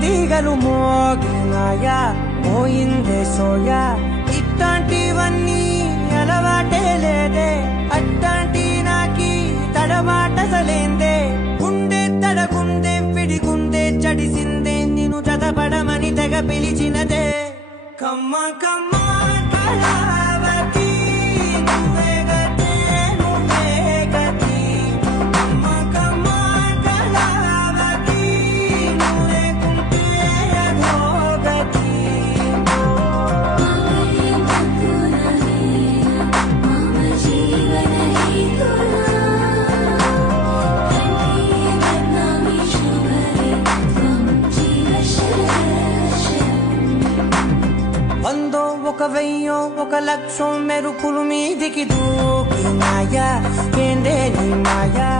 తీగలు మోగినాయా పోయిందే సోయా ఇట్లాంటివన్నీ అలవాటే లేదే అట్లాంటి నాకి తడబాటసలేందే గుండె తడగుందే విడిగుందే చడిసిందే నిన్ను చదపడమని తెగ పిలిచినదే కమ్మ కమ్మ కళావతి నువ్వే గతే నువ్వే గతి కమ్మ కమ్మ కళావతి నువ్వు లేకుంటే అధోగతి వందో ఒక వెయ్యో ఒక లక్షం మెరుపులు మీదికి దూకినాయా ఏందే నీ మాయా